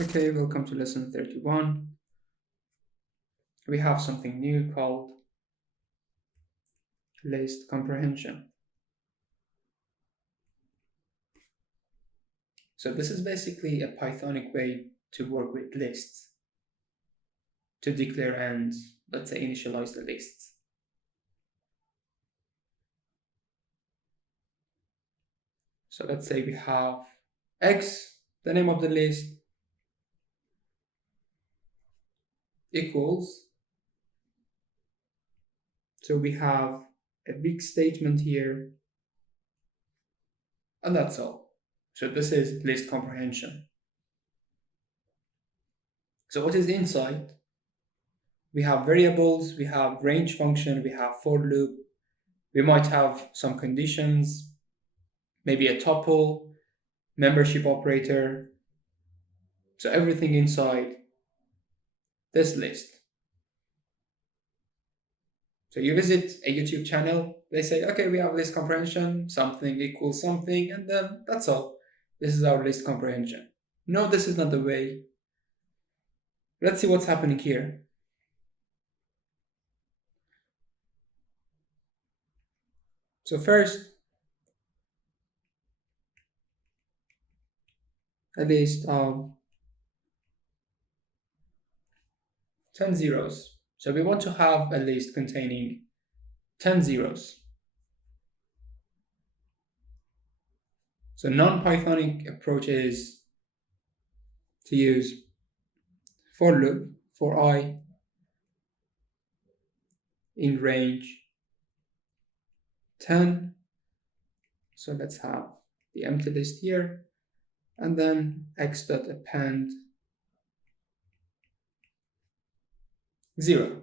Okay, welcome to lesson 31. We have something new called list comprehension. So this is basically a Pythonic way to work with lists, to declare and, let's say, initialize the lists. So let's say we have x, the name of the list, equals. So we have a big statement here, and that's all. So this is list comprehension. So what is inside? We have variables, we have range function, we have for loop, we might have some conditions, maybe a tuple, membership operator. So everything inside this list. So you visit a YouTube channel, they say, okay, we have list comprehension, something equals something, and then that's all. This is our list comprehension. No, this is not the way. Let's see what's happening here. So first, a list of 10 zeros. So we want to have a list containing 10 zeros. So non-Pythonic approach is to use for loop for I in range 10. So let's have the empty list here, and then x dot append 0.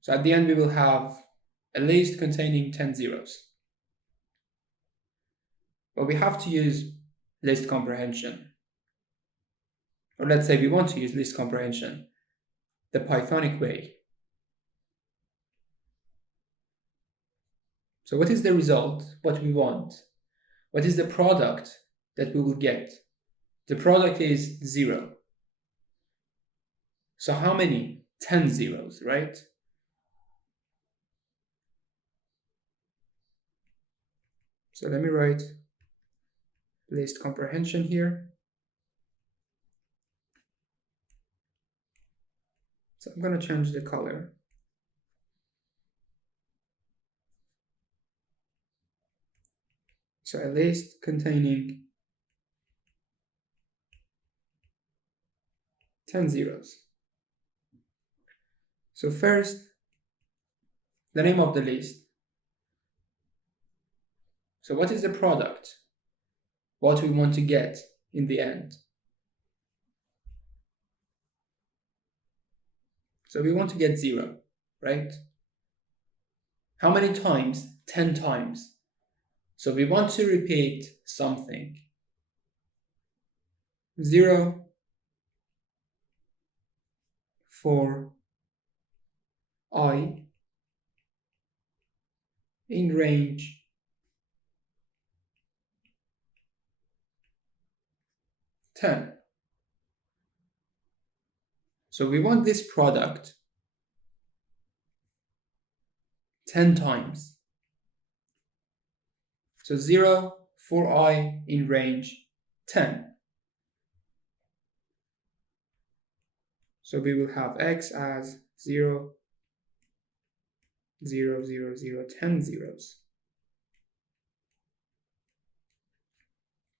So at the end we will have a list containing 10 zeros. But we have to use list comprehension. Or let's say we want to use list comprehension the Pythonic way. So what is the result? What we want? What is the product that we will get? The product is 0. So how many? 10 zeros, right? So let me write list comprehension here. So I'm going to change the color. So a list containing 10 zeros. So first, the name of the list. So what is the product? What we want to get in the end? So we want to get 0, right? How many times? 10 times. So we want to repeat something. 0 for I in range 10. So we want this product 10 times. So 0 for I in range 10. So we will have x as 0, 0, 0, 0, 10 zeros.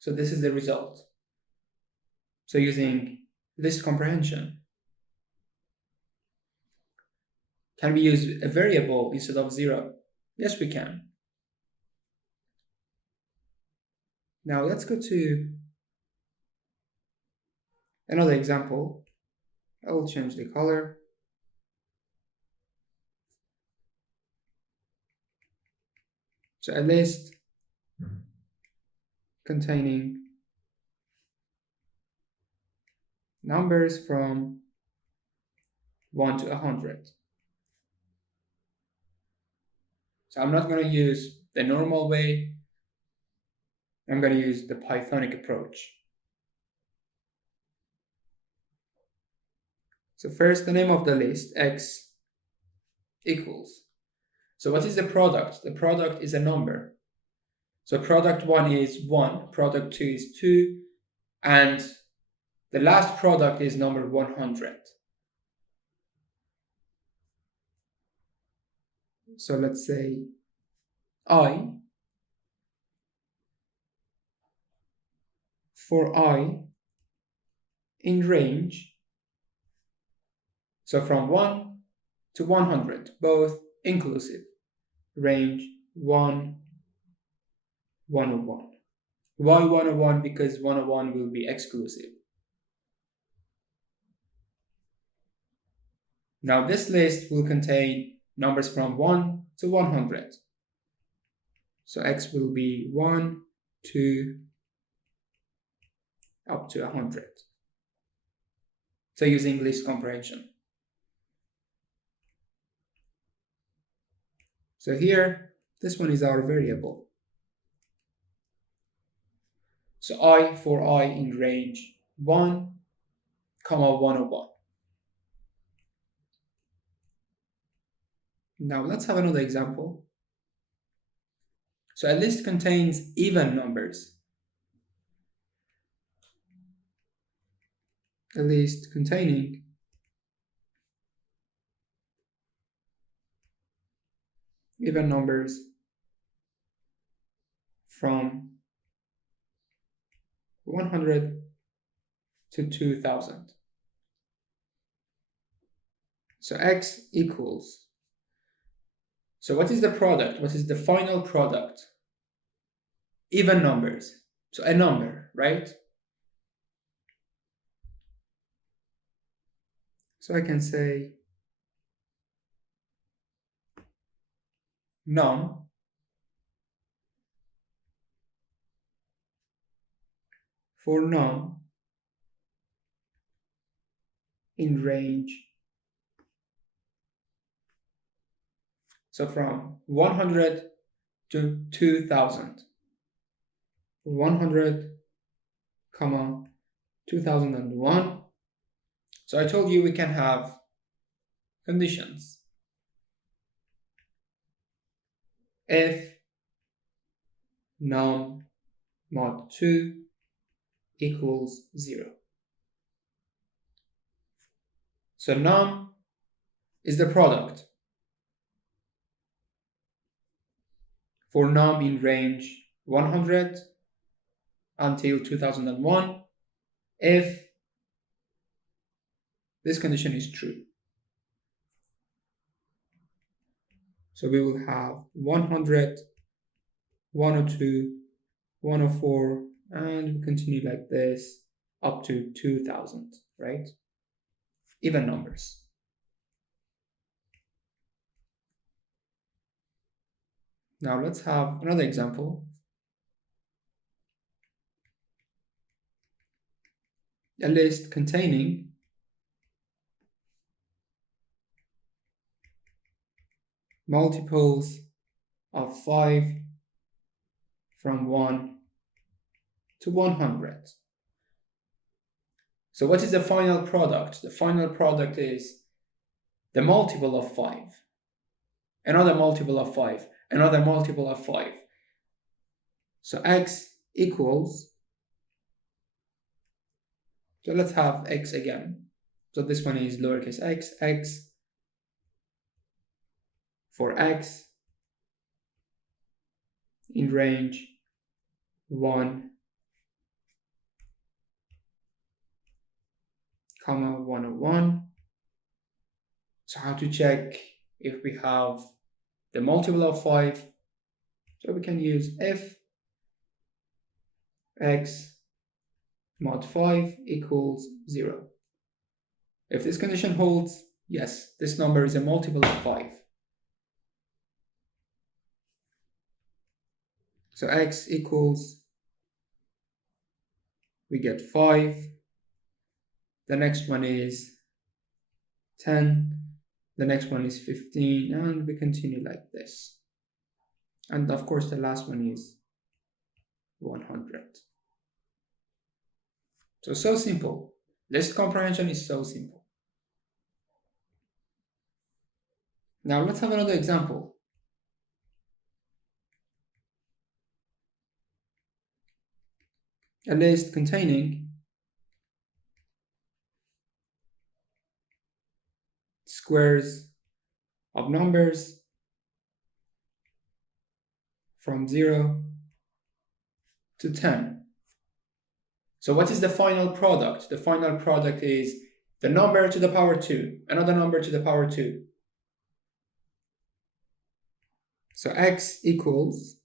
So this is the result. So using list comprehension, can we use a variable instead of 0? Yes, we can. Now let's go to another example. I will change the color. So a list containing numbers from 1 to 100. So I'm not going to use the normal way. I'm going to use the Pythonic approach. So first, the name of the list, x equals. So what is the product? The product is a number. So product 1 is 1, product 2 is 2, and the last product is number 100. So let's say I, for I in range, so from 1 to 100, both inclusive, range 1, 101. Why 101? Because 101 will be exclusive. Now this list will contain numbers from 1 to 100. So x will be 1, 2, up to 100. So using list comprehension. So here, this one is our variable. So I for I in range 1, comma 101. Now let's have another example. So a list contains even numbers. A list containing even numbers from 100 to 2000. So x equals. So what is the product? What is the final product? Even numbers. So a number, right? So I can say num for num in range. So from 100 to 2000. 100, comma 2001. So I told you we can have conditions. If num mod 2 equals 0. So num is the product for num in range 100 until 2001 if this condition is true. So we will have 100, 102, 104, and we continue like this up to 2000, right? Even numbers. Now let's have another example. A list containing multiples of 5 from 1 to 100. So what is the final product? The final product is the multiple of 5, another multiple of 5, another multiple of 5. So x equals, so let's have x again. So this one is lowercase x, x for x in range 1, comma 101. So how to check if we have the multiple of 5? So we can use if x mod 5 equals 0. If this condition holds, yes, this number is a multiple of 5. So x equals, we get 5. The next one is 10. The next one is 15. And we continue like this. And of course, the last one is 100. So simple. List comprehension is so simple. Now let's have another example. A list containing squares of numbers from 0 to 10. So what is the final product? The final product is the number to the power 2, another number to the power 2. So x equals,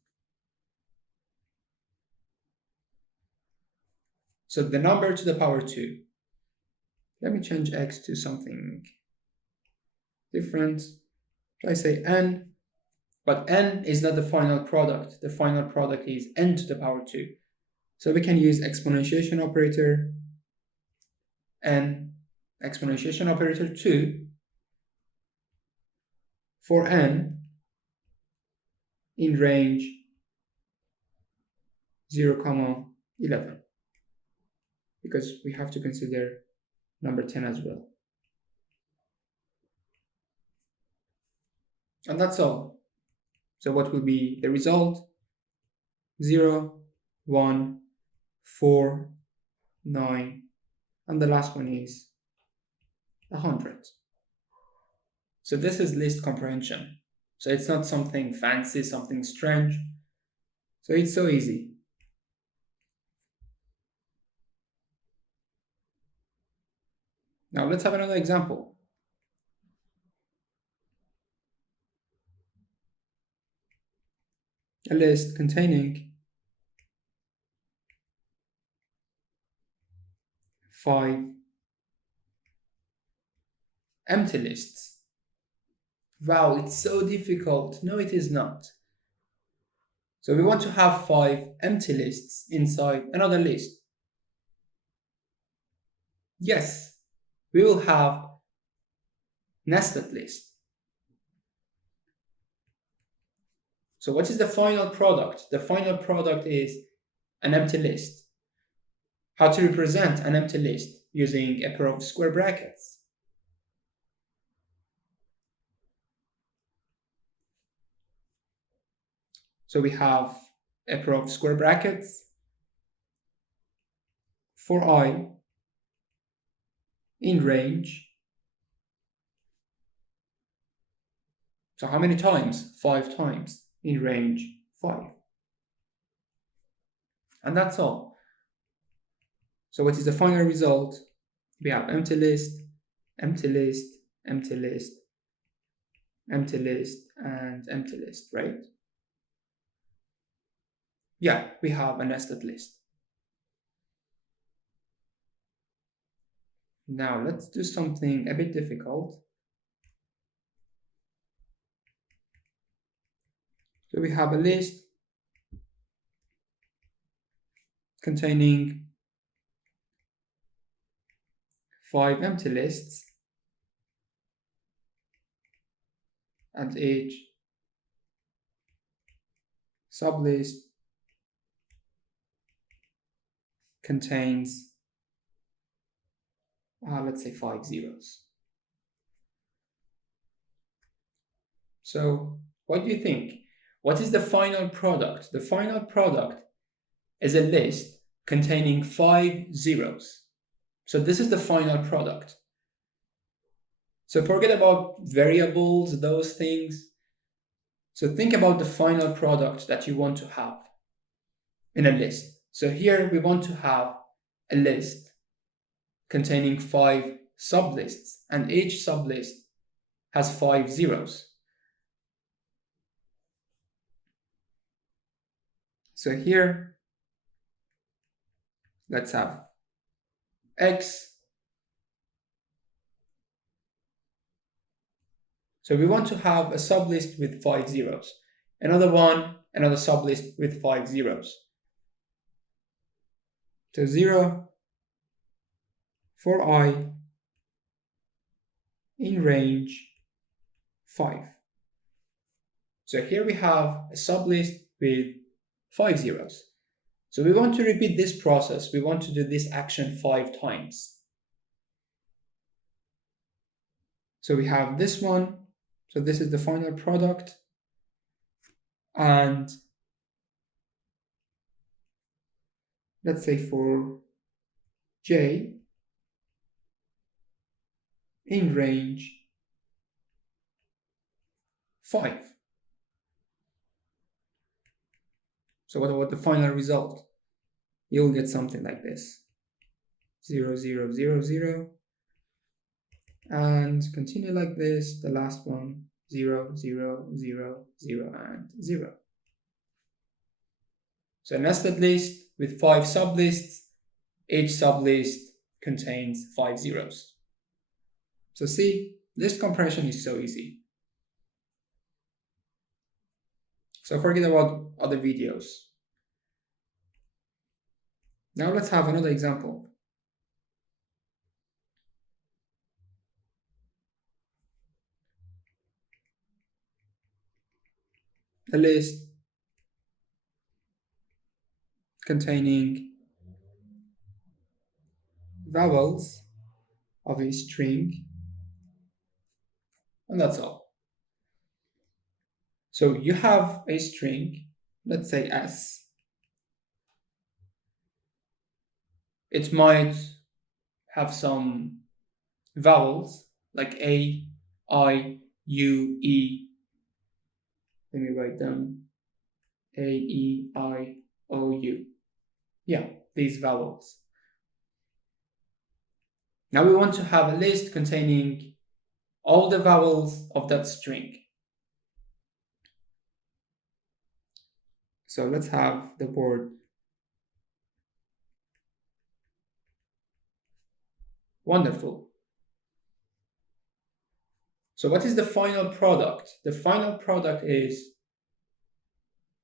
so the number to the power 2. Let me change x to something different. I say n, but n is not the final product. The final product is n to the power 2. So we can use exponentiation operator n, exponentiation operator 2 for n in range 0, 11, because we have to consider number 10 as well. And that's all. So what will be the result? 0, 1, 4, 9, and the last one is 100. So this is list comprehension. So it's not something fancy, something strange. So it's so easy. Now let's have another example. A list containing 5 empty lists. Wow, it's so difficult. No, it is not. So we want to have 5 empty lists inside another list. Yes, we will have nested list. So what is the final product? The final product is an empty list. How to represent an empty list? Using a pair of square brackets. So we have a pair of square brackets for I in range. So how many times? 5 times in range 5. And that's all. So what is the final result? We have empty list, empty list, empty list, empty list, and empty list, right? Yeah, we have a nested list. Now let's do something a bit difficult. So we have a list containing 5 empty lists, and each sublist contains, let's say 5 zeros. So what do you think? What is the final product? The final product is a list containing 5 zeros. So this is the final product. So forget about variables, those things. So think about the final product that you want to have in a list. So here we want to have a list containing 5 sublists, and each sublist has 5 zeros. So here, let's have x. So we want to have a sublist with 5 zeros. Another one, another sublist with 5 zeros. So 0 for I in range 5. So here we have a sublist with 5 zeros. So we want to repeat this process. We want to do this action 5 times. So we have this one, So this is the final product. And let's say for J in range 5. So what about the final result? You'll get something like this. 0, 0, 0, 0. And continue like this. The last one, 0, 0, 0, 0, and 0. So a nested list with 5 sublists. Each sublist contains 5 zeros. So see, list comprehension is so easy. So forget about other videos. Now let's have another example. A list containing vowels of a string, and that's all. So you have a string, let's say S. It might have some vowels like A, I, U, E. Let me write them. A, E, I, O, U. Yeah, these vowels. Now we want to have a list containing all the vowels of that string. So let's have the word wonderful. So what is the final product? The final product is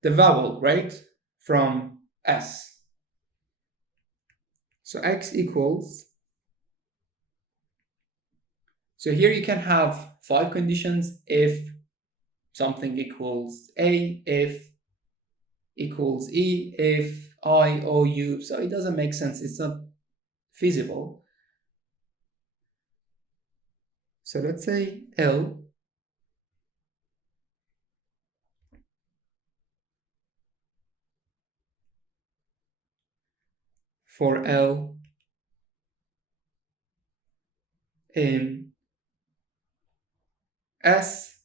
the vowel, right? From S. So X equals. So here you can have 5 conditions: if something equals A, if equals E, if I, O, U. So it doesn't make sense. It's not feasible. So let's say L for L in S,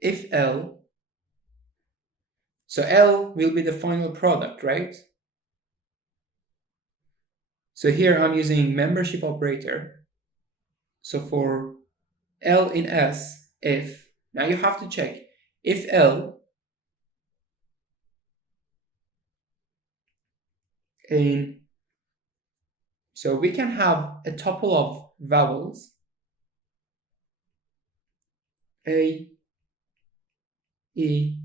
if L. So L will be the final product, right? So here I'm using membership operator. So for L in S, if, now you have to check, if L in, so we can have a tuple of vowels, A, E,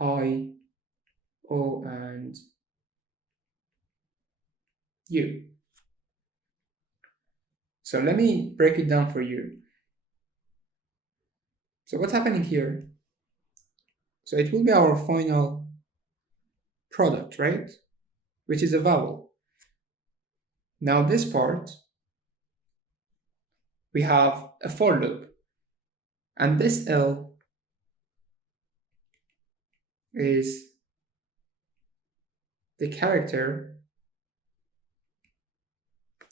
I, O, and U. So let me break it down for you. So what's happening here? So it will be our final product, right? Which is a vowel. Now this part, we have a for loop. And this L is the character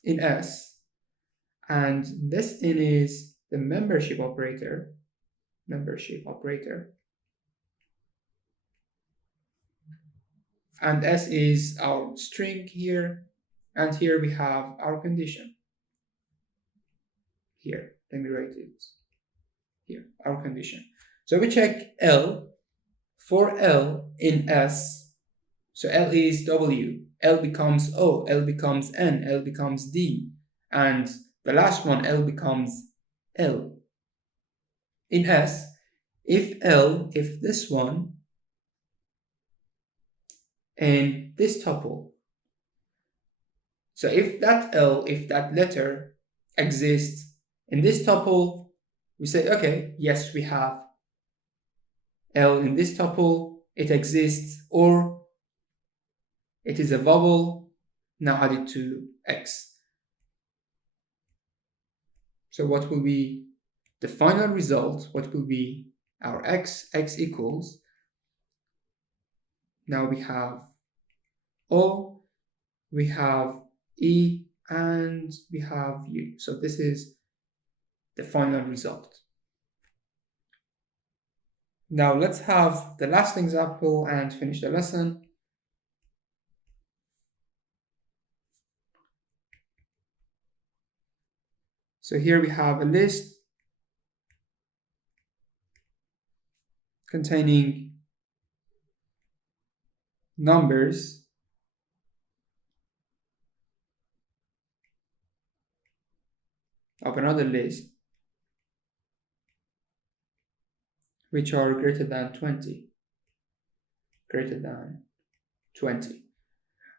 in S. And this in is the membership operator. And S is our string here. And here we have our condition. Here, let me write it. Here, our condition. So we check L. For L in S, so L is W, L becomes O, L becomes N, L becomes D, and the last one, L becomes L. In S, if this one, and this tuple. So if that L, if that letter exists in this tuple, we say, okay, yes, we have L in this tuple, it exists, or it is a vowel, now add it to X. So what will be the final result? What will be our x equals? Now we have O, we have E, and we have U. So this is the final result. Now let's have the last example and finish the lesson. So here we have a list containing numbers of another list which are greater than 20. Greater than 20.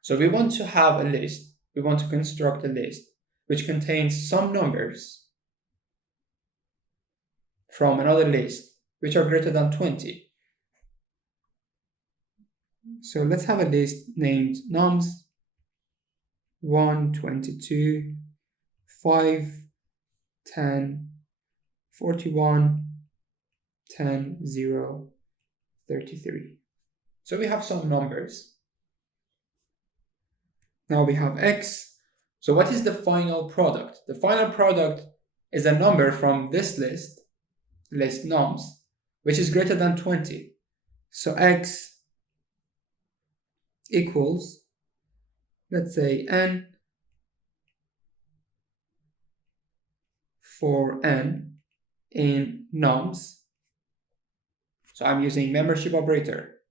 So we want to have a list, we want to construct a list which contains some numbers from another list which are greater than 20. So let's have a list named nums 1, 22, 5, 10, 41, 10, 0, 33. So we have some numbers. Now we have x. So what is the final product? The final product is a number from this list nums, which is greater than 20. So x equals, let's say, n for n in nums. So I'm using membership operator.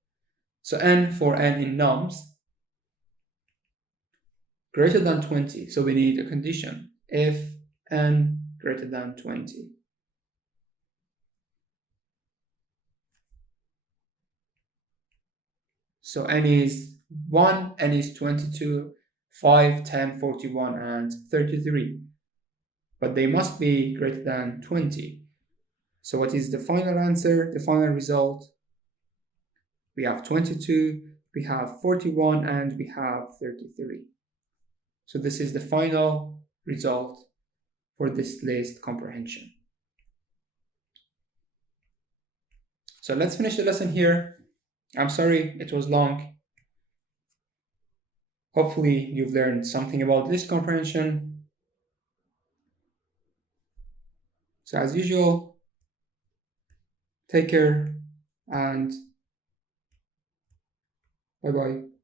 So n for n in nums greater than 20. So we need a condition if n greater than 20. So n is 1, n is 22, 5, 10, 41, and 33. But they must be greater than 20. So what is the final answer, the final result? We have 22, we have 41, and we have 33. So this is the final result for this list comprehension. So let's finish the lesson here. I'm sorry it was long. Hopefully you've learned something about list comprehension. So as usual, take care and bye-bye.